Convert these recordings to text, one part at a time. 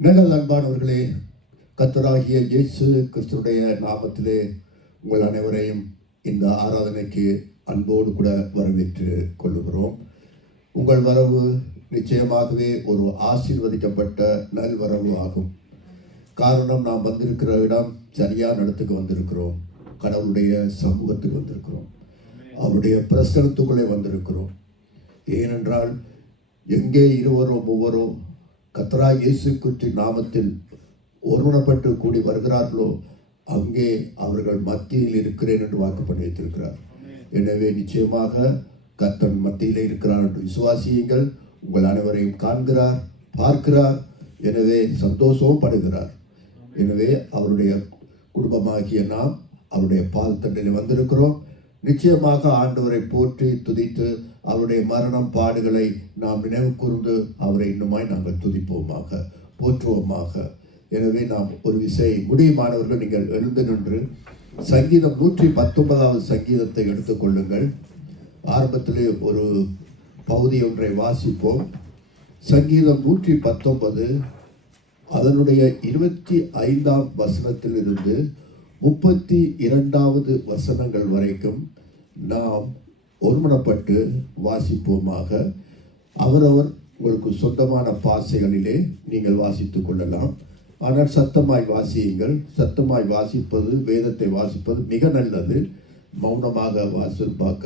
நல்ல அன்பானவர்களே, கர்த்தராகிய இயேசு கிறிஸ்துடைய நாமத்திலே உங்கள் அனைவரையும் இந்த ஆராதனைக்கு அன்போடு கூட வரவேற்று கொள்ளுகிறோம். உங்கள் வரவு நிச்சயமாகவே ஒரு ஆசீர்வதிக்கப்பட்ட நல்வரவு ஆகும். காரணம், நாம் வந்திருக்கிற இடம் சரியான இடத்துக்கு வந்திருக்கிறோம். கடவுளுடைய சமூகத்துக்கு வந்திருக்கிறோம். அவருடைய பிரசனத்துக்குள்ளே வந்திருக்கிறோம். ஏனென்றால் எங்கே இருவரோ மூவரோ கர்த்தராகிய இயேசு கிறிஸ்துவின் நாமத்தில் ஒருமனப்பட்டு கூடி வருகிறார்களோ அங்கே அவர்கள் மத்தியில் இருக்கிறேன் என்று வாக்கு பண்ணி வைத்திருக்கிறார். எனவே நிச்சயமாக கர்த்தர் மத்தியில் இருக்கிறார் என்று விசுவாசியுங்கள். உங்கள் அனைவரையும் காண்கிறார், பார்க்கிறார். எனவே சந்தோஷமும் படுகிறார். எனவே அவருடைய குடும்பமாகிய நாம் அவருடைய பால் தண்டையில் வந்திருக்கிறோம். நிச்சயமாக ஆண்டவரை போற்றி துதித்து அவருடைய மரணம் பாடுகளை நாம் நினைவு கூர்ந்து அவரை இன்னுமாய் நாங்கள் துதிப்போமாக, போற்றுவோமாக. எனவே நாம் ஒரு விசை முடியுமானவர்கள் நீங்கள் எழுந்து நின்று சங்கீதம் 119வது சங்கீதத்தை எடுத்துக்கொள்ளுங்கள். ஆரம்பத்திலே ஒரு பகுதி ஒன்றை வாசிப்போம். சங்கீதம் 119 அதனுடைய 25ஆம் வசனத்திலிருந்து 32வது வசனங்கள் வரைக்கும் நாம் ஒருமனப்பட்டு வாசிப்போமாக. அவரவர் உங்களுக்கு சொந்தமான பாசைகளிலே நீங்கள் வாசித்துக் கொள்ளலாம். ஆனால் சத்தமாய் வாசியுங்கள். சத்தமாய் வாசிப்பது, வேதத்தை வாசிப்பது மிக நல்லது. மௌனமாக வாசிப்பாக்க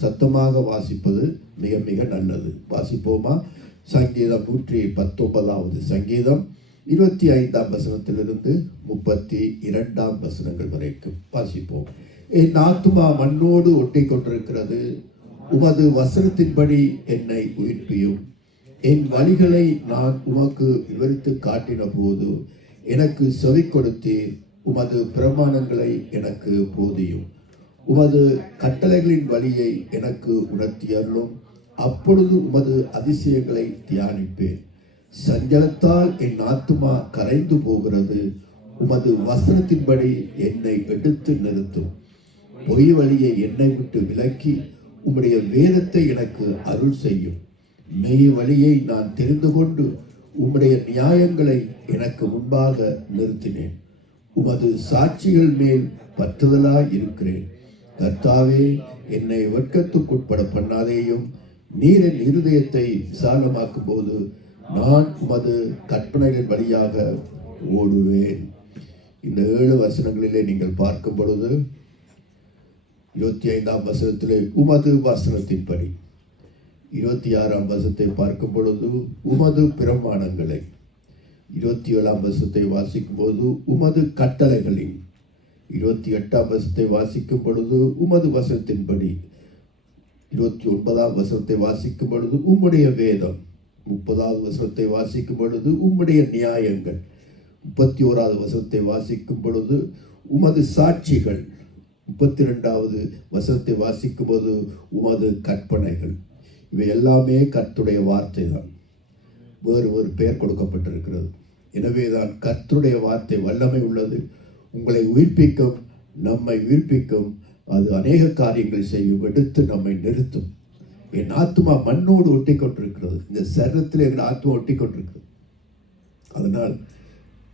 சத்தமாக வாசிப்பது மிக மிக நல்லது. வாசிப்போமா? சங்கீதம் 119வது சங்கீதம் 25ஆம் வசனத்திலிருந்து 32ஆம் வசனங்கள் வரைக்கும் வாசிப்போம். என் ஆத்துமா மண்ணோடு ஒட்டி கொண்டிருக்கிறது. உமது வசனத்தின்படி என்னை உயிர்ப்பியும். என் வழிகளை நான் உமக்கு விவரித்து காட்டின போது எனக்கு செவி கொடுத்தீர். உமது பிரமாணங்களை எனக்கு போதியும். உமது கட்டளைகளின் வழியை எனக்கு உணர்த்தியருளும். அப்பொழுது உமது அதிசயங்களை தியானிப்பேன். சஞ்சலத்தால் என் ஆத்துமா கரைந்து போகிறது. உமது வசனத்தின்படி என்னை எடுத்து நிறுத்தும். பொய் வழியை என்னை விட்டு விலக்கி உம்முடைய வேதத்தை எனக்கு அருள் செய்யும். மெய் வழியை நான் தெரிந்து கொண்டு உம்முடைய நியாயங்களை எனக்கு முன்பாக நிறுத்தினேன். உமது சாட்சிகள் மேல் பற்றுதலாய் இருக்கிறேன். கர்த்தாவே, என்னை வெட்கத்துக்குட்பட பண்ணாதேயும். நீர் என் இருதயத்தை விசாலமாக்கும் போது நான் உமது கற்பனைகள் வழியாக ஓடுவேன். இந்த 7 வசனங்களிலே நீங்கள் பார்க்கும் பொழுது 25ஆம் வசனத்திலே உமது வசனத்தின்படி, 26ஆம் வசனத்தை பார்க்கும் பொழுது உமது பிரமாணங்களை, 27ஆம் வசனத்தை வாசிக்கும் பொழுது உமது கட்டளைகளின், 28ஆம் வசனத்தை வாசிக்கும் பொழுது உமது வசனத்தின்படி, 29ஆம் வசனத்தை வாசிக்கும் பொழுது உம்முடைய வேதம், 30வது வசனத்தை வாசிக்கும் பொழுது உம்முடைய நியாயங்கள், 31வது வசனத்தை வாசிக்கும் பொழுது உமது சாட்சிகள், 32வது வசனத்தை வாசிக்கும் போது உமது கற்பனைகள். இவை எல்லாமே கர்த்தருடைய வார்த்தை தான். வேறு ஒரு பெயர் கொடுக்கப்பட்டிருக்கிறது. எனவே தான் கர்த்தருடைய வார்த்தை வல்லமை உள்ளது. உங்களை உயிர்ப்பிக்கும், நம்மை உயிர்ப்பிக்கும். அது அநேக காரியங்களை செய்யும், எடுத்து நம்மை நிறுத்தும். என் ஆத்மா மண்ணோடு ஒட்டி கொண்டிருக்கிறது. இந்த சரீரத்தில் எங்கள் ஆத்மா ஒட்டி கொண்டிருக்கிறது. அதனால்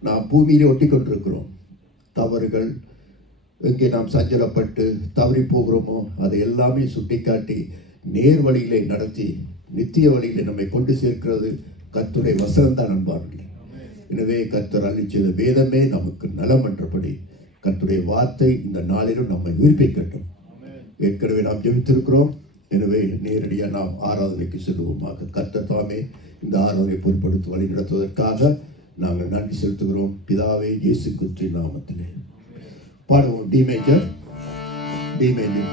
நாம் பூமியிலே ஒட்டி கொண்டிருக்கிறோம். தவறுகள் எங்கே நாம் சஞ்சலப்பட்டு தவறி போகிறோமோ அதை எல்லாமே சுட்டிக்காட்டி நேர் வழியிலே நடத்தி நித்திய வழியிலே நம்மை கொண்டு சேர்க்கிறது கர்த்தருடைய வசனம்தான் அன்பார்களே. எனவே கர்த்தர் அருளி செய்த வேதமே நமக்கு நலம் என்றபடி கர்த்தருடைய வார்த்தை இந்த நாளிலும் நம்மை உயிர்ப்பிக்கட்டும். ஏற்கனவே நாம் ஜெபித்திருக்கிறோம். எனவே நேரடியாக நாம் ஆராதனைக்கு செல்வோமாக. கர்த்தர் தாமே இந்த ஆராதனை பொருட்படுத்தி வழி நடத்துவதற்காக நாங்கள் நன்றி செலுத்துகிறோம். பிதாவே, இயேசு கிறிஸ்துவின் நாமத்திலே பாடுவோம். D major, D major.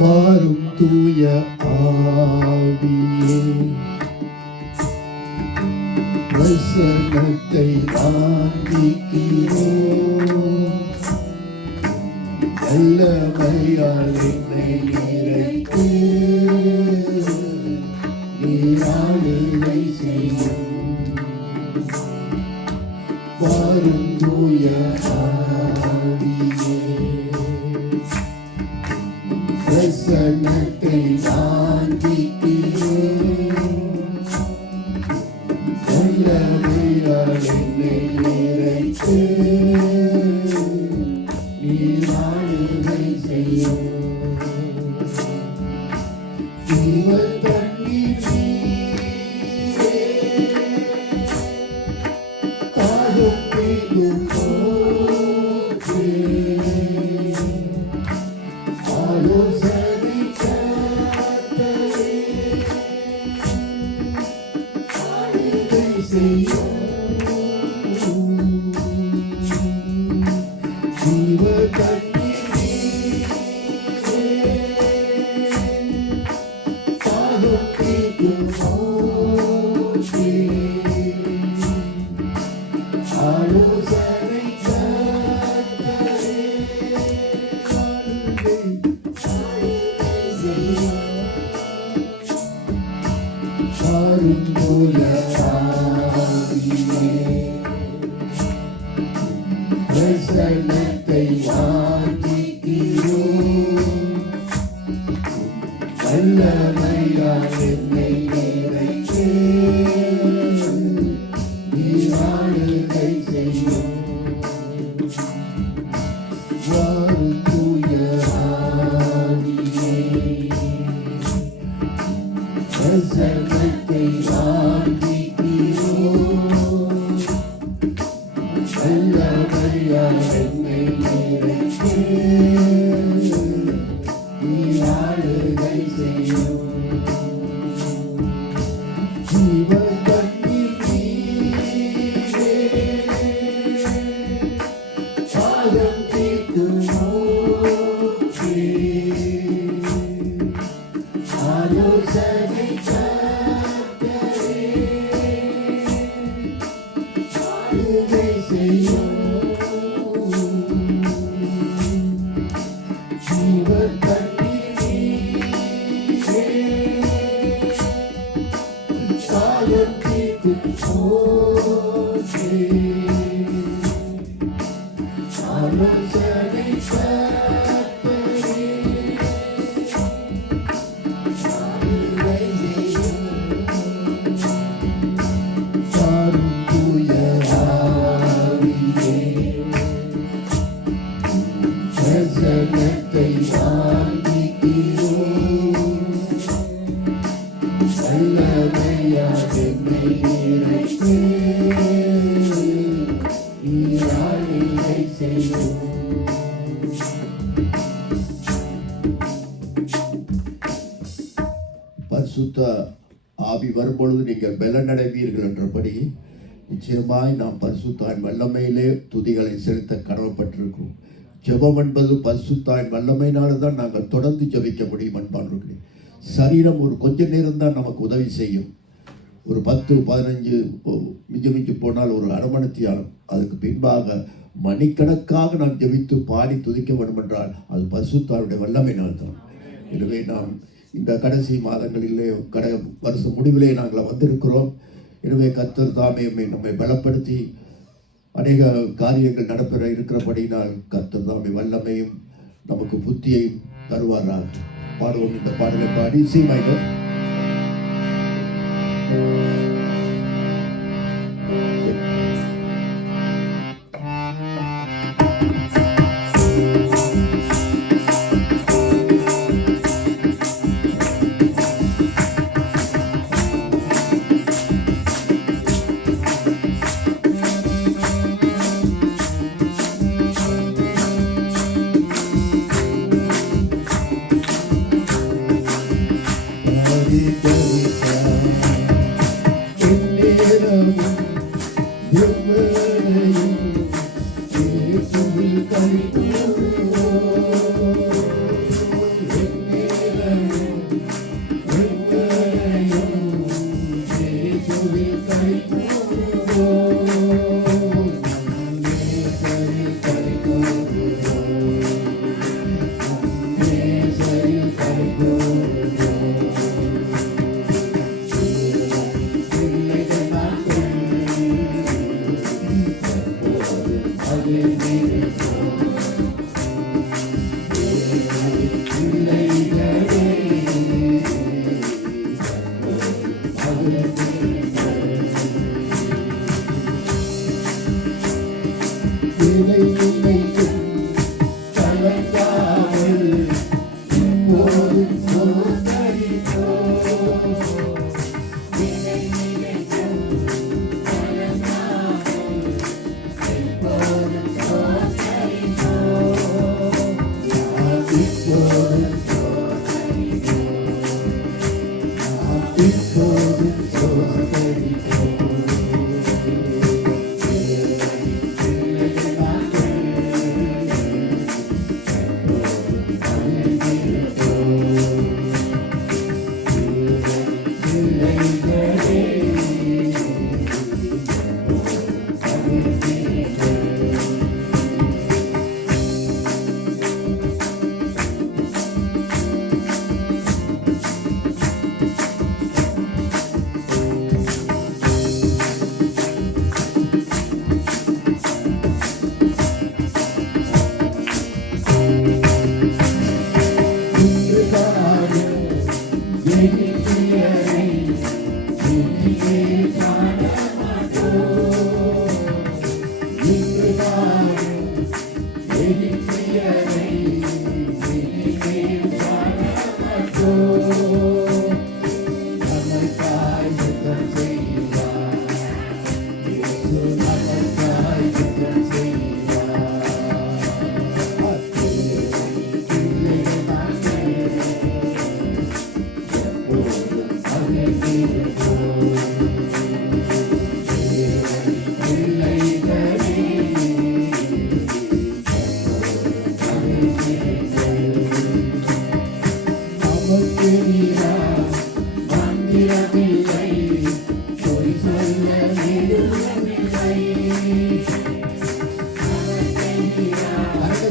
வாரும் தூய ஆவியே, வசனத்தை வாங்கிக்கிறோம். வல்லமையால் என்னை நிறைத்து நீராளுகை செய்யும். வாரும் தூய ஆவியே, பிரசன்னத்தை வாஞ்சிக்கிறோம். வல்லமையால் என்னை நிறைத்து நீர் ஆளுகை செய்யும். ஜீவ தண்ணீர் நீரே, தாகம் தீர்க்கும் போதே, ஆலோசனை கர்த்தரே, ஆளுகை செய்யும். ஜீவ தண்ணீர் நீரே, தாகம் தீர்க்கும் போதே, ஆலோசனை கர்த்தரே, ஆளுகை செய்யும். வாரும் தூய ஆவியே, பிரசன்னத்தை வாஞ்சிக்கிறோம். வல்லமையால் என்னை நிறைத்து நீர் ஆளுகை செய்யும். வாரும் தூய ஆவியே, பிரசன்னத்தை வாஞ்சிக்கிறோம். வல்லமையால் என்னை நிறைத்து நீர் ஆளுகை செய்யும். ஜீவ தண்ணீர் நீரே, தாகம் தீர்க்கும் போதே, ஆலோசனை கர்த்தரே, ஆளுகை செய்யும். ஜீவ தண்ணீர் நீரே, தாகம் தீர்க்கும் போதே, ஆலோசனை கர்த்தரே, ஆளுகை செய்யும். வாரும் தூய ஆவியே, பிரசன்னத்தை வாஞ்சிக்கிறோம். வல்லமையால் என்னை நிறைத்து நீர் ஆளுகை செய்யும். பரிசுத்த ஆவி வரும்பொழுது நீங்கள் பலனடைவீர்கள் என்றபடி நிச்சயமாய் நாம் பரிசுத்தாயின் வல்லமையிலே துதிகளை செலுத்த கடமைப்பட்டிருக்கிறோம். ஜெபம் என்பது பரிசுத்தாயின் வல்லமையினால தான் நாங்கள் தொடர்ந்து ஜெபிக்க முடியும் அன்பானவர்களே. சரீரம் ஒரு கொஞ்ச நேரம் தான் நமக்கு உதவி செய்யும். ஒரு 10-15 மிஞ்சி போனால் ஒரு அரை மணித்தியாலம், அதுக்கு பின்பாக மணிக்கணக்காக நாம் ஜெபித்து பாடி துதிக்க வேண்டும் என்றால் அது பரிசுத்தாருடைய வல்லமையினால் தான். எனவே நாம் இந்த கடைசி மாதங்களிலே வருஷ முடிவிலே நாங்கள் வந்திருக்கிறோம். எனவே கர்த்தர் தாமே நம்மை பலப்படுத்தி அநேக காரியங்கள் நடைபெற இருக்கிறபடினால் கர்த்தர் தாமே வல்லமையும் நமக்கு புத்தியையும் தருவாராக. பாடுவோம். இந்த பாடலை பாடி சி மைனர்.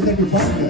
தட்டி பாருங்க.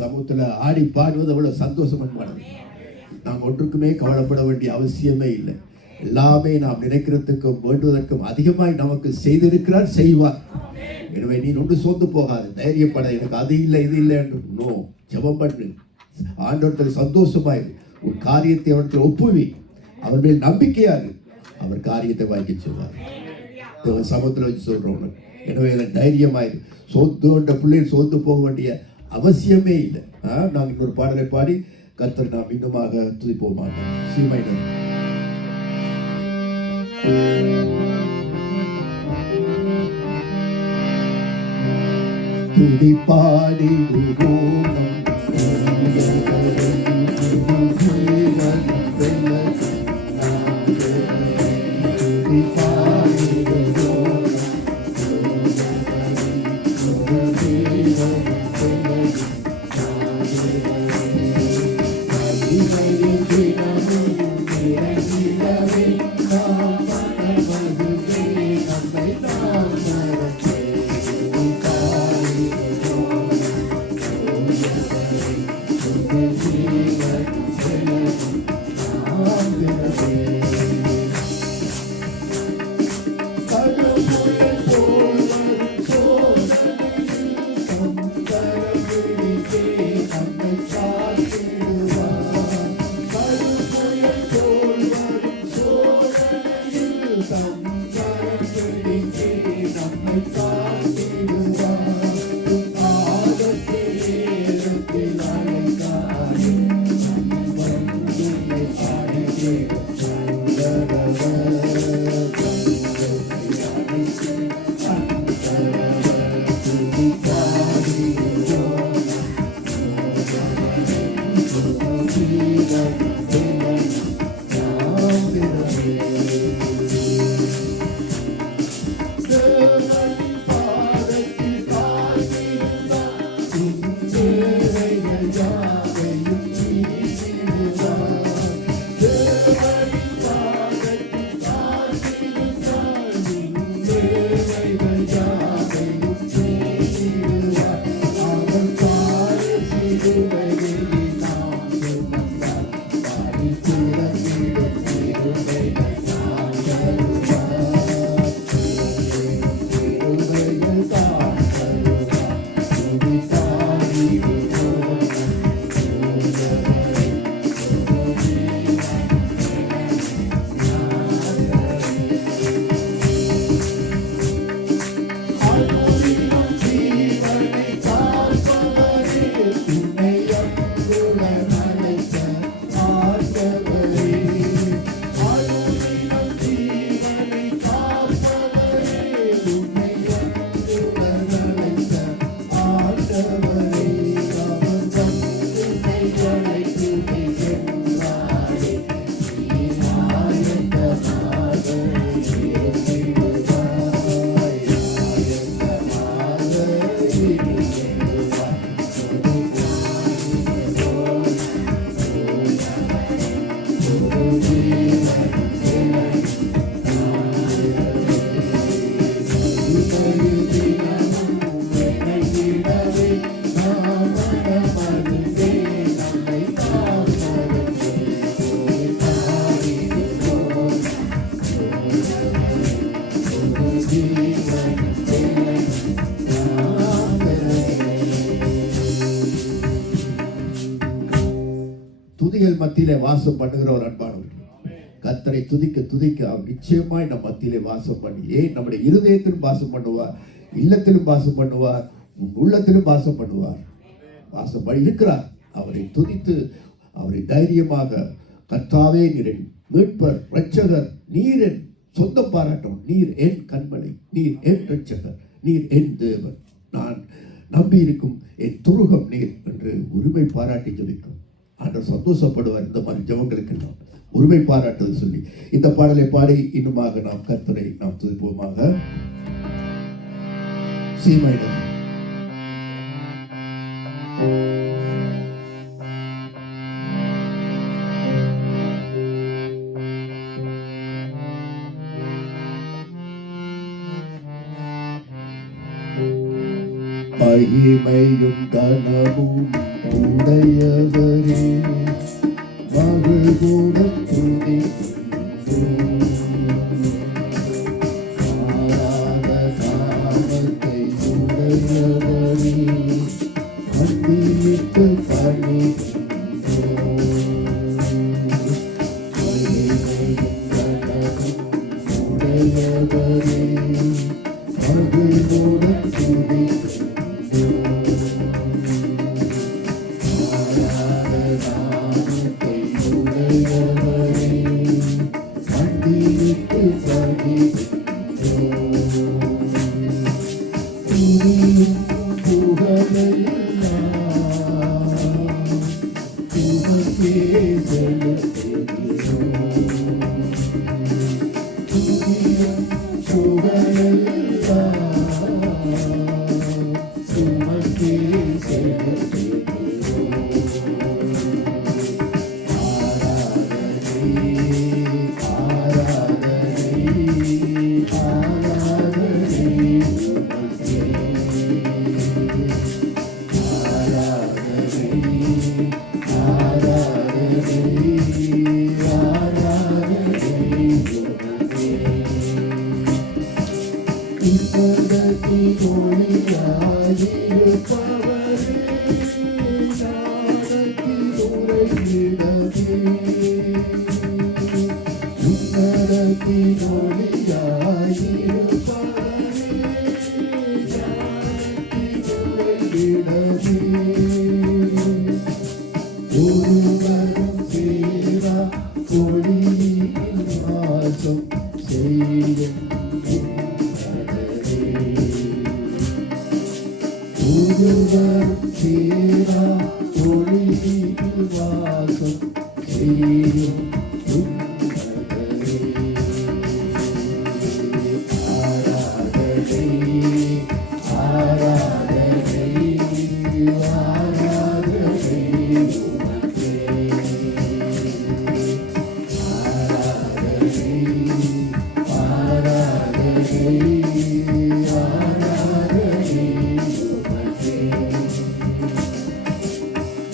சமூகத்தில் ஆடி பாடுவது அவ்வளவு சந்தோஷமானது. நாம் ஒன்றுக்குமே கவலைப்பட வேண்டிய அவசியமே இல்லை. எல்லாமே நாம் நினைக்கிறதுக்கும் வேண்டுவதற்கும் அதிகமாய் நமக்கு செய்திருக்கிறார், செய்வார். எனவே நீ ஒன்று சோர்ந்து போகாது, தைரியப்பட. எனக்கு அது இல்லை இது இல்லை என்று நோ, ஜெபம் பண்ணு. ஆண்டவரத்தில் சந்தோஷமாய் உன் காரியத்தை அவருக்கு ஒப்புவி. அவர் மேல் நம்பிக்கையாக அவர் காரியத்தை வாங்கி சொல்வார். சமூகத்தில் வச்சு சொல்றோம். எனவே தைரியமாய் சோர்ந்து பிள்ளைகள் சோர்ந்து போக வேண்டிய அவசியமே இல்லை. நாங்கள் இன்னொரு பாடலை பாடி கர்த்தரை நாம் இன்னுமாக துதிப்போம். சீமையினர் துதி பாடிடுவோம். துதிகள் மத்தியிலே வாசம் பண்ணுகிற ஒரு அன்பானவர். கர்த்தரை துதிக்க துதிக்க அவர் நிச்சயமாய் நம் மத்தியிலே வாசம் பண்ணி நம்முடைய இருதயத்திலும் வாசம் பண்ணுவார், இல்லத்திலும் வாசம் பண்ணுவார், உள்ளத்திலும் வாசம் பண்ணுவார். வாசம் பண்ணி இருக்கிறார். அவரை துதித்து அவரை தைரியமாக, கர்த்தாவே நீர் என் மீட்பர், இரட்சகர், நீர் என் சொந்தம் பாராட்டும், நீர் என் கண்மலை, நீர் என் இரட்சகர், நீர் என் தேவன், நான் நம்பி இருக்கும் என் துருகம் நீர் என்று உரிமை பாராட்டி ஜெபிக்கும். ஆண்டவர் சந்தோஷப்படுவார். இந்த மாதிரி ஜெபங்களுக்கு எல்லாம் உரிமை பாராட்டுவது சொல்லி இந்த பாடலை பாடி இன்னுமாக நாம் கர்த்தரை நாம் துதிப்போமாக. சீமையிடம் மகிமையும் கனமும் உடையவரே, மகிழ்வுடன் துதிக்கின்றோம். ஆராத நாமத்தை உடையவரே, மன்னித்து பணிகின்றோம். மகிமையும் கனமும் உடையவரே, மகிழ்வுடன் துதிக்கின்றோம்.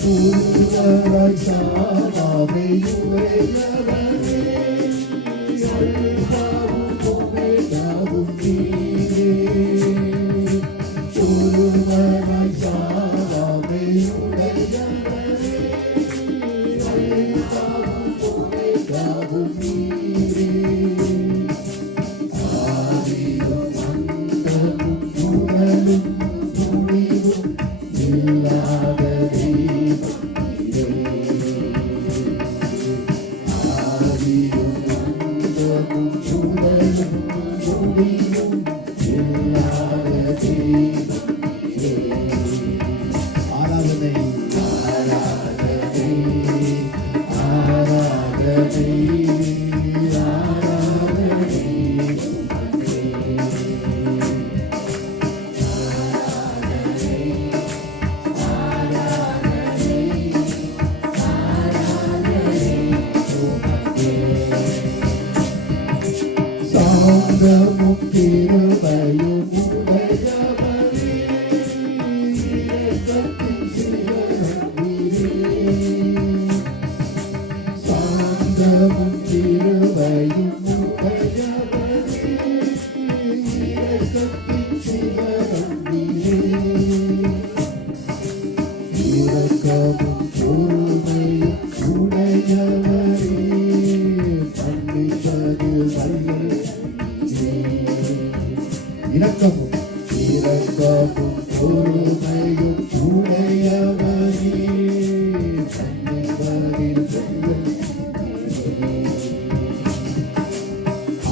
ஒருவராய் சாவாமை உடையவரே, அல்பாவும் ஒமேகாவும் நீரே. ஒருவராய் சாவாமை உடையவரே, அல்பாவும் ஒமேகாவும் நீரே. ஆதியும் அந்தமும் முதலும் முடிவும் இல்லாத தெய்வம் நீரே. ஆதியும் அந்தமும் முதலும் முடிவும் இல்லாத தெய்வம் நீரே. ஆராதனை ஆராதனை ஆராதனை ஆராதனை சாந்தமும் கிருபையும் உடையவரே, இரக்கத்தின் சிகரம் நீரே. சாந்தமும் கிருபையும் உடையவரே, இரக்கத்தின் சிகரம் நீரே. இரக்கமும் பொறுமையும் உடையவரே, மன்னிப்பது வல்லல் நீரே. இரக்கமும் இரக்கமும் பொறுமையும் உடையவரே, மன்னிப்பதில் வல்லல் நீரே.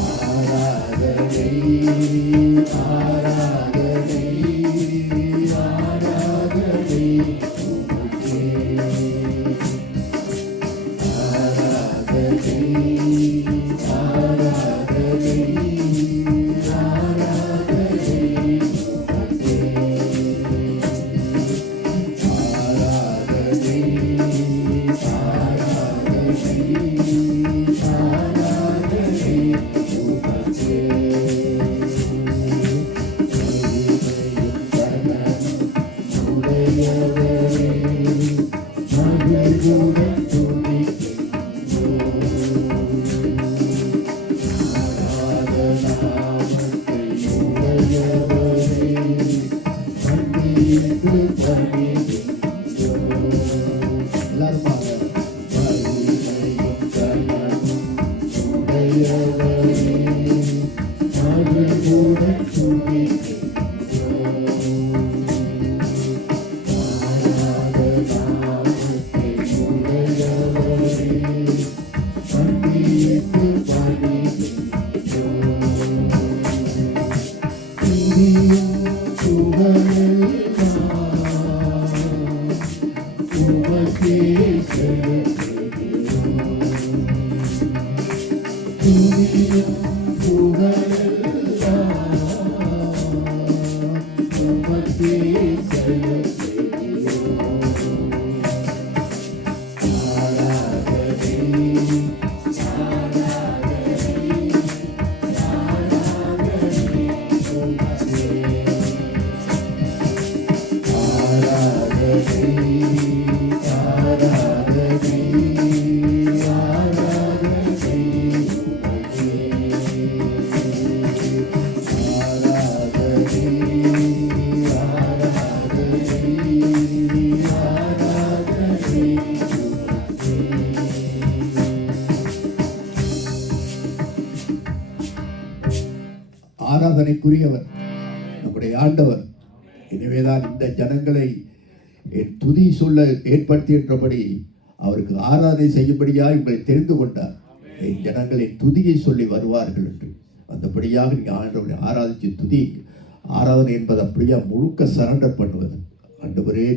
ஆராதனை ஆராதனை ஆராதனை உமக்கே. ஆராதனை ஆராதனை ஆராதனை உமக்கே. ஆராதனை ஆராதனை ஆராதனை உமக்கே. மகிமையும் கனமும் உடையவரே, மகிழ்வுடன் துதிக்கின்றோம். ஆராதனாமத்தை உடையவரே, மன்னித்து பணிகின்றோம். எல்லாருமாக மகிமையும் கனமும் உடையவரே, மகிழ்வுடன் துதிக்கின்றோம். ஆராதனாமத்தை உடையவரே, மன்னித்து பணிகின்றோம். துதியும் புகழெல்லாம் உமக்கே செலுத்துகிறோம். துதியும் புகழெல்லாம் உமக்கே செலுத்துகிறோம். ஆராதனை ஆராதனை ஆராதனை உமக்கே. ஆராதனை ஆராதனை ஆராதனை உமக்கே. ஆராதனை ஆராதனை ஆராதனைக்குரியவர் நம்முடைய ஆண்டவர். எனவேதான் இந்த ஜனங்களை என் துதி சொல்ல ஏற்படுத்தியபடி அவருக்கு ஆராதனை செய்யும்படியாக உங்களை தெரிந்து கொண்டார். என் ஜனங்களின் துதியை சொல்லி வருவார்கள் என்று. அந்தபடியாக நீங்கள் ஆண்டவரை ஆராதித்து துதி. ஆராதனை என்பது அப்படியே முழுக்க சரண்டர் பண்ணுவது. ஆண்டவரே,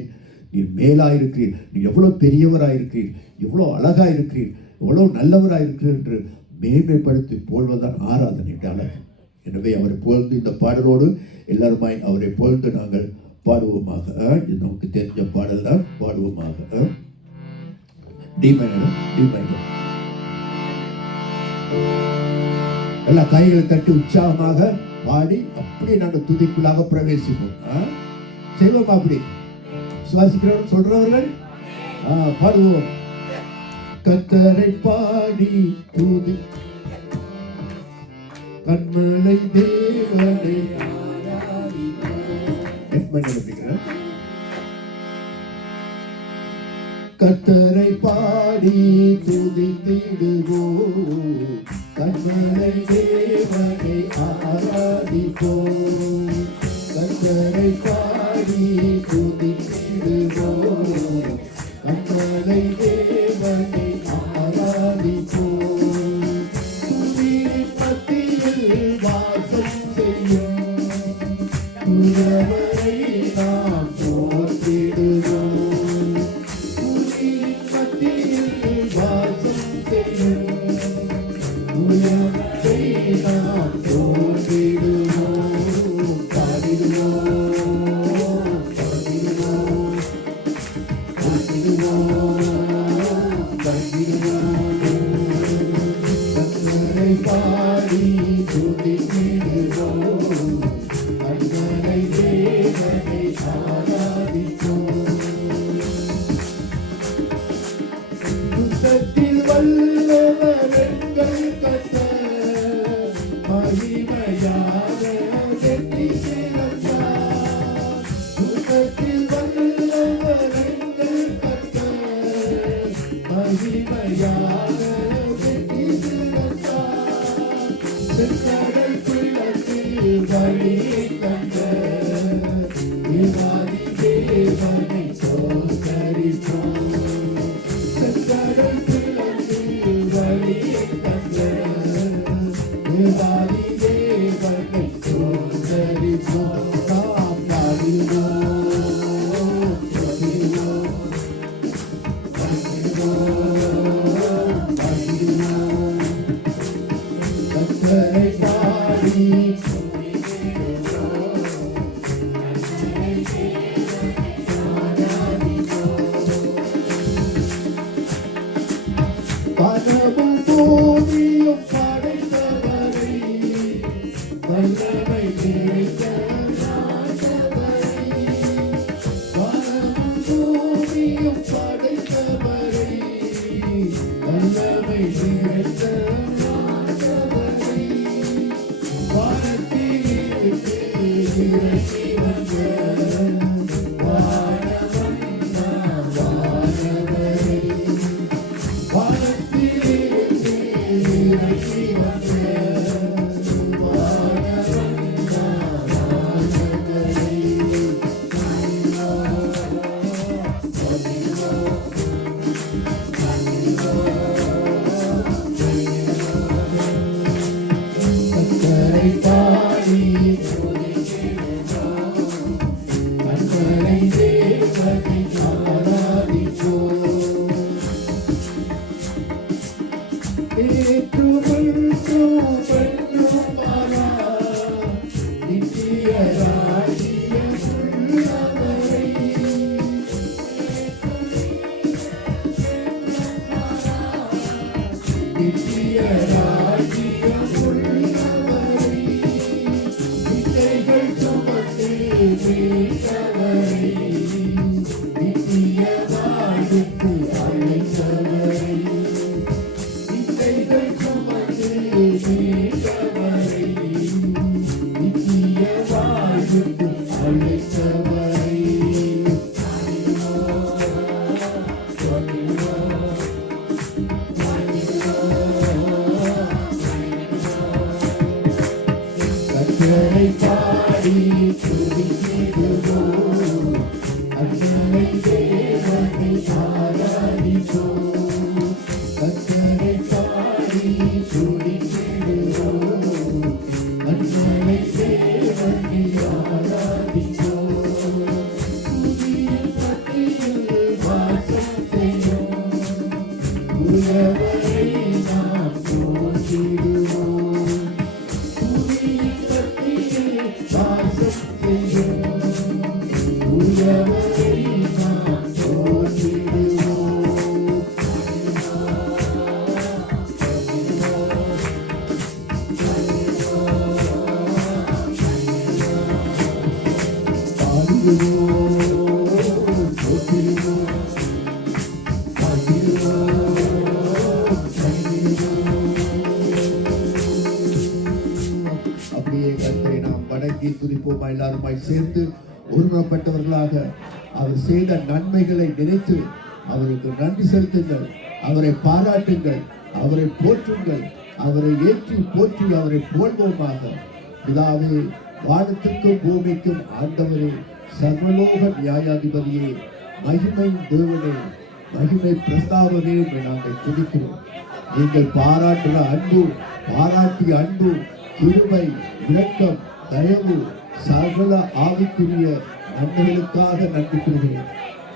நீர் மேலாயிருக்கிறீர், நீர் எவ்வளோ பெரியவராயிருக்கிறீர், எவ்வளோ அழகாயிருக்கிறீர், எவ்வளோ நல்லவராயிருக்கிறீர் என்று மேன்மைப்படுத்தி போல்வதுதான் ஆராதனை அழகு. எனவே அவரை புகழ்ந்து இந்த பாடலோடு எல்லாருமாய் அவரை புகழ்ந்து நாங்கள் பாடுவோமாக. இது நமக்கு தெரிஞ்ச பாடல் தான், பாடுவோமாக. D minor, D minor. எல்லா கைகளை தட்டி உற்சாகமாக பாடி அப்படி நாங்கள் துதிக்குள்ளாக பிரவேசிப்போம். செய்வோம். அப்படி சுவாசிக்கிறவர்கள் சொல்றவர்கள் பாடுவோம். கர்த்தரை பாடி துதி கண்மலை தேவனை கர்த்தரை பாடி துதித்திடுவோம், கண்மலை தேவனை ஆராதிப்போம். கர்த்தரை பாடி துதித்திடுவோம், கண்மலை தேவனை ஆராதிப்போம். துதியின் மத்தியில் வாசம் செய்யும் உறவரை நாம் போற்றிடுவோம். துதியின் மத்தியில் வாசம் செய்யும் உறவரை நாம் போற்றிடுவோம். பாடிடுவோம், பாடிடுவோம், பாடிடுவோம், பாடிடுவோம். கர்த்தரை பாடி துதித்திடுவோம், கண்மலை தேவனை ஆராதிப்போம். யுத்தத்தில் வல்லவர் எங்கள் கர்த்தர், மகிமையாக வெற்றி சிறந்தார். யுத்தத்தில் வல்லவர் எங்கள் கர்த்தர், மகிமையாக வெற்றி சிறந்தார். செங்கடல் பிளந்து வழியை கண்ட தேவாதி தேவனை ஸ்தோத்தரிப்போம். செங்கடல் பிளந்து வழியை கண்ட தேவாதி தேவனை ஸ்தோத்தரிப்போம். நாம் பாடிடுவோம், பாடிடுவோம், பாடிடுவோம், பாடிடுவோம். கர்த்தரை பாடி பரவும் பூமியும் படைத்தவரை, வல்லமை நிறைந்த ஆண்டவரை. பரவும் பூமியும் படைத்தவரை, வல்லமை நிறைந்த ஆண்டவரை. வானத்தில் இருந்து இறங்கி வந்த வானவன் நாம் வானவரை. வானத்தில் இருந்து இறங்கி வந்த வானவன் நாம் வானவரை. கர்த்தரை பாடி துதித்திடுவோம், கண்மலை தேவனை ஆராதிப்போம். ஏற்றுமன்றும் பெண்ணும் மாறா, நித்திய ராஜ்யம் உள்ளவரை. நித்திய ராஜ்யம் உள்ளவரை. நித்தைகள் சுமந்து மீட்டவரை, நித்திய வாழ்வுக்கு அழைத்தவரை. நித்தைகள் சுமந்து மீட்டவரை, நித்திய வாழ்வுக்கு அழைத்தவரை. கர்த்தரை பாடி துதித்திடுவோம், கண்மலை தேவனை ஆராதிப்போம். கர்த்தரை பாடி துதித்திடுவோம், கண்மலை தேவனை ஆராதிப்போம். துதியின் மத்தியில் வாசம் செய்யும் உறவரை நாம் போற்றிடுவோம். துதியின் மத்தியில் வாசம் செய்யும் ஜெபிப்போமா எல்லாருமாய் சேர்ந்து ஒருமனப்பட்டவர்களாக அவர் செய்த நன்மைகளை நினைத்து அவருக்கு நன்றி செலுத்துங்கள், அவரை பாராட்டுங்கள், அவரை போற்றுங்கள், அவரை ஏற்றி போற்றி அவரை புகழ்வோமாக. பிதாவே, வானத்திற்கும் பூமிக்கும் ஆண்டவரே, சர்வலோக நியாயாதிபதியே, மகிமை தேவனே, மகிமை பிரஸ்தாபனே என்று நாங்கள் துதிக்கிறோம். நீங்கள் பாராட்டின அன்பு, பாராட்டிய அன்பு, கிருபை, இரக்கம், தயவு, சகல ஆவிக்குரிய நன்மைகளுக்காக நன்றி கூறுகிறேன்.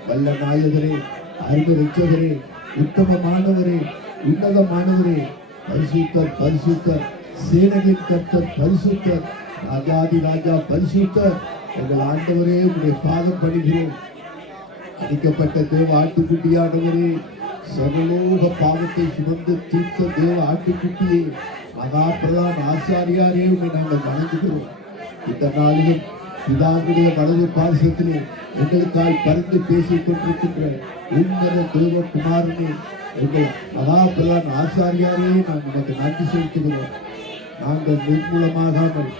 வல்ல நாயகரே, அருமை ரட்சகரே, உத்தமமானவரே, உன்னதமானவரே, பரிசுத்தர் பரிசுத்தர், சேனையின் கர்த்தர் பரிசுத்தர், ராஜாதி ராஜா பரிசுத்தர். எங்கள் ஆண்டவரே, உடைய பாதம் பணிகிறோம். அடிக்கப்பட்ட தேவ ஆட்டுக்குட்டியானவரே, சர்வலோக பாவத்தை சுமந்து தீர்த்த தேவ ஆட்டுக்குட்டியே, மகா பிரதான ஆசாரியாரே, உண்மை நாங்கள் வணங்குகிறோம். இந்த நாளிலும் பிதாவுடைய வலது பாரிசத்திலே எங்களுக்காய் பரிந்து பேசிக் கொண்டிருக்கின்ற உன்னத தேவ குமாரனே, எங்கள் மகா பிரதான ஆசாரியாரே, நாங்கள் உனக்கு நன்றி செலுத்துகிறோம். நாங்கள் நிர்மூலமாகாமல்,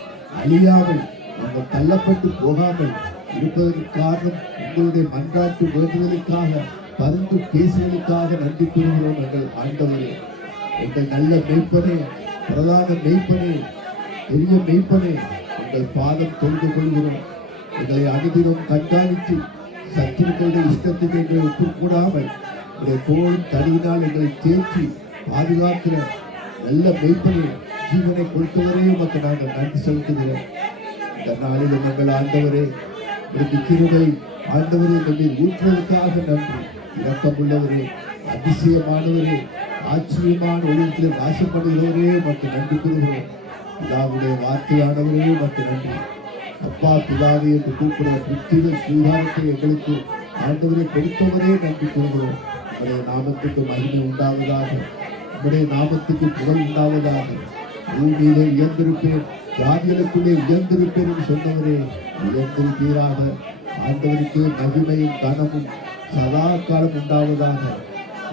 அழியாமல், நாங்கள் தள்ளப்பட்டு போகாமல் இருப்பதற்கு காரணம் உங்களுடைய மன்றாட்டு வேண்டுதலுக்காக, பரிந்து பேசுதலுக்காக நன்றி கூறுகிறோம். எங்கள் ஆண்டவரே, எங்கள் நல்ல மெய்ப்பனே, பிரதான மெய்ப்பனே, பெரிய மெய்ப்பனே, எங்கள் பாதம் தொழுது கொள்கிறோம். எங்களை அனுதினம் கண்காணித்து சத்துருக்களுடைய இஷ்டத்துக்கு எங்களை ஒப்புக்கூடாமல் உடைய தோளின் தடியினால் எங்களை தேற்றி பாதுகாக்கிற நல்ல மெய்ப்பனே, ஜீவனை கொடுத்தவரே, உமக்கு நாங்கள் நன்றி செலுத்துகிறோம். இந்த நாளிலும் எங்கள் ஆண்டவரே, உனக்கு கிருபை ஆண்டவரே எங்கள் ஊற்றுவதற்காக நன்றி. இரக்கமுள்ளவரே, அதிசயமானவரே, ஆச்சரியமான உலகத்தில் வாசப்படுகிறவரே, உமக்கு நன்றி கூறுகிறோம். பிதாவுடைய வார்த்தையானவரே, உமக்கு நன்றி. அப்பா பிதாவே என்று கூப்பிடுற புத்திர சுகாரத்தை எங்களுக்கு ஆண்டவரை கொடுத்தவரே நன்றி கூறுகிறோம். உங்களுடைய நாமத்துக்கு மகிமை உண்டாவதாக, உங்களுடைய நாமத்துக்கு புகழ் உண்டாவதாக. பூமியிலே உயர்ந்திருப்பேன், ஜாதிகளுக்குள்ளே உயர்ந்திருப்பேன் என்று சொன்னவரே, உயர்ந்திருப்பீராக. ஆண்டவருக்கு மகிமையும் கனமும் சதா காலம் உண்டாவதாக.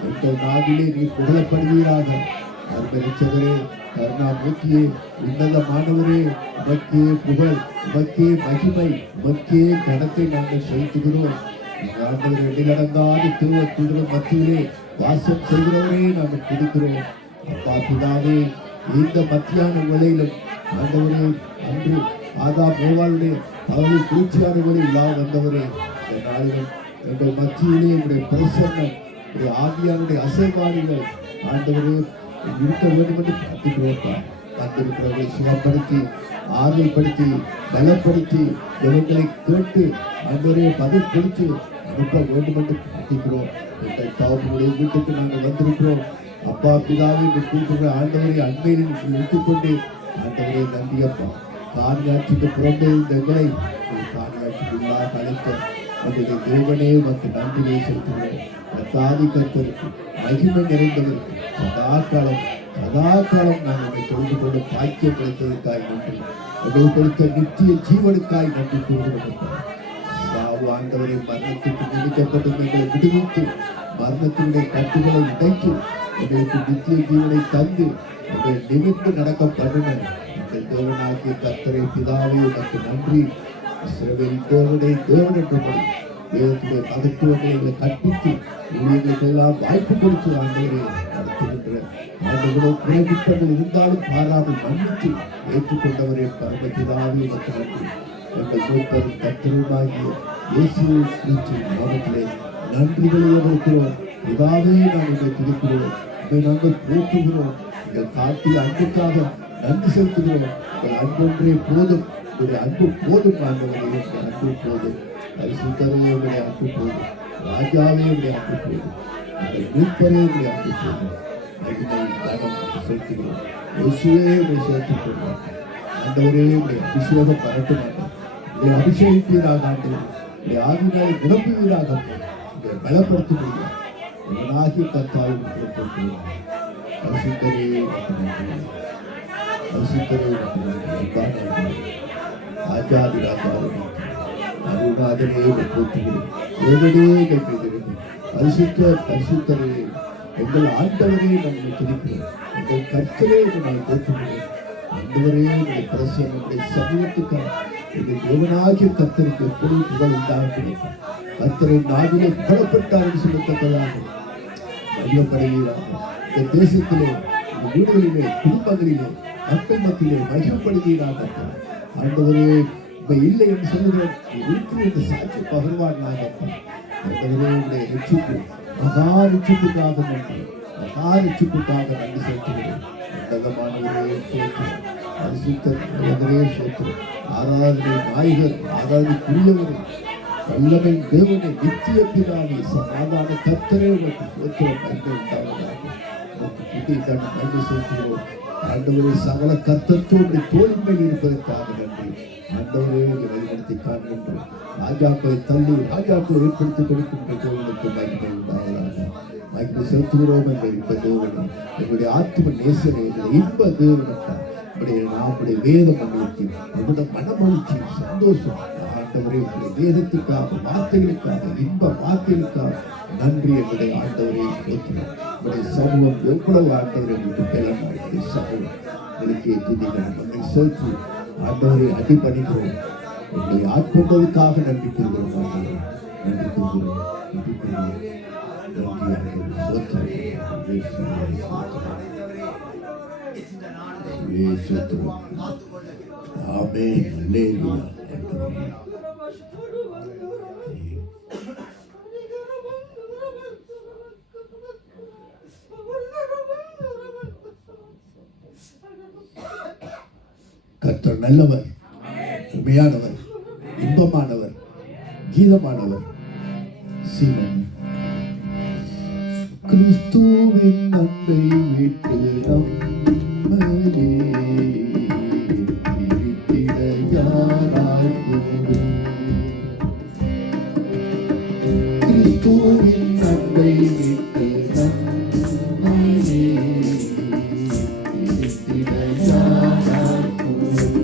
எங்கள் நாவிலே நீ புகழப்படுவீராக. அருமைச்சவரே, கருணாமூர்த்தியே, உன்னதமானவரே, உமக்கே புகழ், உமக்கே மகிமை, உமக்கே கணத்தை நாங்கள் செலுத்துகிறோம். ஆண்டவர் எண்ணிலடங்காத திருவத்துடன் மத்தியிலே வாசம் செய்கிறவரே நாங்கள் கொடுக்கிறோம். அப்பா பிதாவே, இந்த மத்தியான வேளையிலும் ஆண்டவரே, அன்று ஆதாம் ஏவாளுடைய அவரை பூச்சியான வேலை இல்லா வந்தவரே, இந்த நாளிலும் எங்கள் மத்தியிலே உடைய பிரசன்னம், உடைய ஆவியானுடைய அசைவாடிகள் ஆண்டவரே இருக்க வேண்டும் என்று பிரார்த்திக்கிறோம்ப்பா. வந்திருக்கிறவர்களை சுகப்படுத்தி, ஆறுதல்படுத்தி, பலப்படுத்தி, இவங்களை கேட்டு ஆண்டவரே பதில் கொடுத்து அனுப்ப வேண்டும் என்று பிரார்த்திக்கிறோம். எங்கள் தாவுடைய வீட்டுக்கு நாங்கள் வந்திருக்கிறோம். அப்பா பிதாவை கூப்பிடுற ஆண்டவரை அண்மையில் எடுத்துக்கொண்டு ஆண்டவரை நன்றியப்பா. காணியாட்சிக்கு புறம்பே இந்த எங்களை காணியாட்சிக்கு உள்ளாக அழைத்த எங்களுடைய தேவனே மற்றும் நன்றியை செலுத்துகிறோம். தாதி கர்த்தருக்கு மகிமை நிறைந்தவருக்கு சதாகாலம் சதாகாலம் நான் என்னை தொழுது கொண்டு பாக்கியம் கிடைத்ததற்காய் நன்றி. எங்கள் கொடுத்த நித்திய ஜீவனுக்காய் நன்றி கூறுகிறோம். சாவு ஆண்டவரை மரணத்துக்கு நினைக்கப்பட்டு எங்களை விடுவித்து மரணத்தினுடைய கட்டுகளை உடைத்து எங்களுக்கு நித்திய ஜீவனை தந்து எங்களை நிமிர்ந்து நடக்கப்படன எங்கள் தேவனாகிய கர்த்தரை பிதாவே உனக்கு நன்றி. இஸ்ரவேலின் தேவனை தேவன் என்றபடி வேதத்துடைய மகத்துவங்களை எங்களை கற்பித்து ஊழியர்களுக்கெல்லாம் வாய்ப்பு கொடுத்து ஆண்டவரை நடத்துகின்ற ஆண்டவரோ குறைகுற்றங்கள் இருந்தாலும் பாராமல் மன்னித்து ஏற்றுக்கொண்டவரே பரமபிதாவே உனக்கு நன்றி. எங்கள் மூப்பரும் கர்த்தருமாகிய இயேசு கிறிஸ்துவின் நாமத்திலே நன்றிகளை ஏற்படுத்துகிறோம். பிதாவே நான் உங்களை துதிக்கிறோம், இதை நாங்கள் போற்றுகிறோம். எங்கள் காட்டிய அன்புக்காக நன்றி செலுத்துகிறோம். எங்கள் அன்பொன்றே போதும், உங்களுடைய அன்பு போதும் ஆண்டவரே, எங்கள் அன்பு போதும். பரிசுத்தரே உடைய அன்பு போதும், ராஜாவே உடைய அன்பு போதும், எங்கள் மீட்பரே உடைய அன்பு போதும். மகிமை கனம் செலுத்துகிறோம். இயேசுவே உடைய சேர்த்துக் கொள்வார். ஆண்டவரே உடைய அபிஷேகம் பரட்டும். உடைய அபிஷேகிப்பீராக ஆண்டவர், உடைய ஆவிகளை நிரப்புவீராக, உடைய பலப்படுத்துவீராக எவனாகிய கர்த்தாவை கொடுத்திருக்கிறார். பரிசுத்தரே பரிசுத்தரே ராஜாதி ராஜாவை அருணாதனே போற்றுகிறேன். ஏவனே கேட்கிறது பரிசுத்த பரிசுத்தரே எங்கள் ஆண்டவரே நம்மை துதிக்கிறோம். எங்கள் கர்த்தரே நம்மை போற்றுகிறோம். ஆண்டவரே உடைய பிரசன்னம், உடைய சமூகத்துக்காக எங்கள் தேவனாகிய கர்த்தருக்கு எப்பொழுது புகழ் உண்டாகட்டும். கர்த்தரின் நாவிலே புகழப்பட்டார் என்று சொல்லத்தக்கதாக மகிழப்படுகிறார். இந்த தேசத்திலே, இந்த வீடுகளிலே, குடும்பங்களிலே, மக்கள் மத்தியிலே மகிழப்படுகிறார். ஆண்டவரே, இல்லை என்று சொல்லுகிறேன், இருக்கிற இந்த சாட்சி பகர்வானாக. ஆண்டவரே, உடைய ரட்சிப்பு மகா ரட்சிப்புக்காக நன்றி, மகா ரட்சிப்புக்காக நன்றி செலுத்துகிறேன். உன்னதமானவரே சோத்திரம், பரிசுத்தரே சோத்திரம், ஆராதனை நாயகர், ஆராதனைக்குரியவரே, வல்லமை தேவனை, நித்திய பிதாவே, சமாதான கர்த்தரே, உனக்கு சோத்திரம் நன்மை உண்டாவதாக. உனக்கு புதிய தன் நன்மை செலுத்துகிறோம். ஆண்டவரே, சகல கர்த்தத்தோடு தோளின் மேல் இருப்பதற்காக நன்றி. ஆண்டவரே, வழிநடத்தி காண்கின்றோம். ராஜாக்களை தள்ளி ராஜாக்களை ஏற்படுத்திக் கொடுக்கின்ற தேவனுக்கு மகிமை உண்டாவதாக. மகிமை செலுத்துகிறோம் எங்கள் இன்ப தேவனை, எங்களுடைய ஆத்ம நேசனை, எங்களுடைய இன்ப தேவனுக்கு நம்முடைய வேதம் எங்களுக்கு நம்முடைய மனமகிழ்ச்சி, சந்தோஷம். ஆண்டவரே, உங்களுடைய வேதத்துக்காக, வார்த்தைகளுக்காக, இன்ப வார்த்தைகளுக்காக நன்றி. எங்களுடைய ஆண்டவரை சோத்திரம். உங்களுடைய சமூகம் எவ்வளவு ஆண்டவரை எங்களுக்கு பெறக்கூடிய சமூகம் உங்களுக்கே துதிகள் நம்மை செலுத்தி ஆண்டவரை அடிபணிக்கிறோம். உங்களை ஆட்கொண்டதுக்காக நன்றி கூறுகிறோம். நன்றி கூறுகிறோம், நன்றி கூறுகிறோம். நன்றி ஆண்டவரை சோத்திரம். ஆமென். அல்லேலூயா. கர்த்தர் நல்லவர், உண்மையானவர், இன்பமானவர், கீதமானவர். சீமன் கிறிஸ்துவின் அன்பை விட்டு நம்மையே பிரித்திட யாரால் கூடும்? கிறிஸ்துவின் அன்பை விட்டு நம்மையே பிரித்திட யாரால் கூடும்?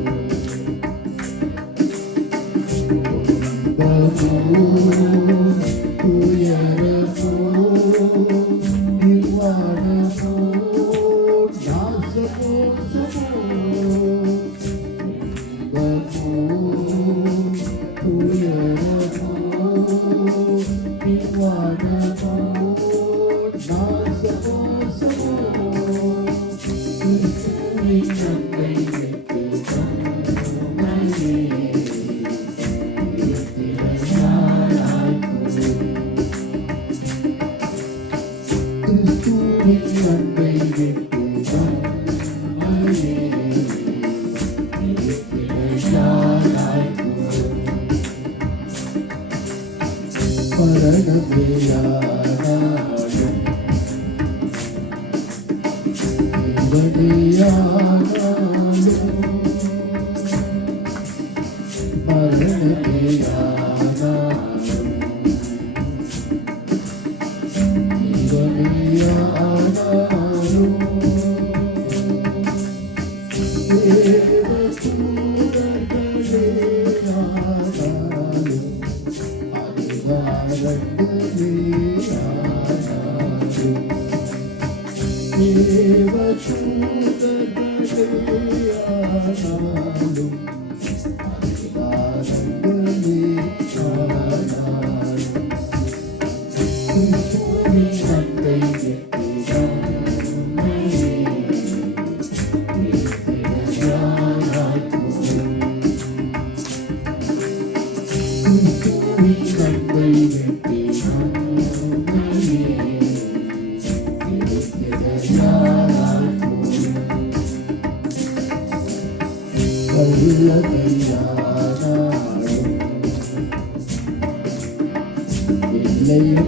Thank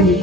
you.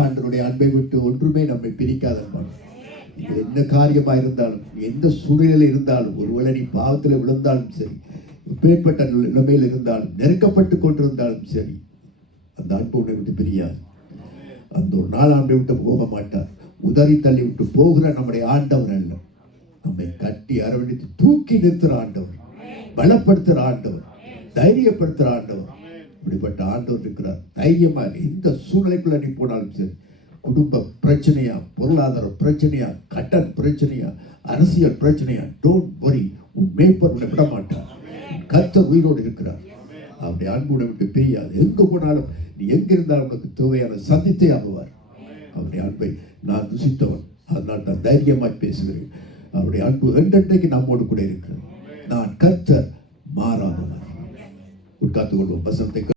ஆண்டவருடைய அன்பை விட்டு ஒன்றுமே நம்மை பிரிக்காதப்பா. இது என்ன காரியமாக இருந்தாலும், எந்த சூழ்நிலையில் இருந்தாலும், ஒருவேளை நீ பாவத்தில் விழுந்தாலும் சரி, எப்பேற்பட்ட நிலைமையில் இருந்தாலும், நெருக்கப்பட்டு கொண்டிருந்தாலும் சரி, அந்த அன்பு உன்னை விட்டு பிரியாது. அந்த ஒரு நாள் ஆண்டை விட்டு போக மாட்டார். உதறி தள்ளி விட்டு போகிற நம்முடைய ஆண்டவர் அல்ல, நம்மை கட்டி அரவணைத்து தூக்கி நிறுத்துற ஆண்டவர், பலப்படுத்துகிற ஆண்டவர், தைரியப்படுத்துகிற ஆண்டவர். இப்படிப்பட்ட ஆண்டவர் இருக்கிறார். தைரியமாக எந்த சூழ்நிலைக்குள்ள நீ போனாலும் சரி, குடும்ப பிரச்சனையா, பொருளாதார பிரச்சனையா, கடன் பிரச்சனையா, அரசியல் பிரச்சனையா, டோன்ட் வரி. உன் மேய்ப்பர் உன்னை விட மாட்டார். கர்த்தர் உயிரோடு இருக்கிறார். அவருடைய அன்புடன் விட்டு பிரியாது. எங்கு போனாலும் நீ எங்கிருந்தாலும் உனக்கு தேவையான சந்தித்தே ஆகுவார். அவருடைய அன்பை நான் ருசித்தவன், அதனால் நான் தைரியமாய் பேசுகிறேன். அவருடைய அன்பு என்றென்றைக்கு நம்மோடு கூட இருக்கிறது. நான் கர்த்தர் மாறாதவர். உட்கார்ந்து கொள்வோம். வசனத்தை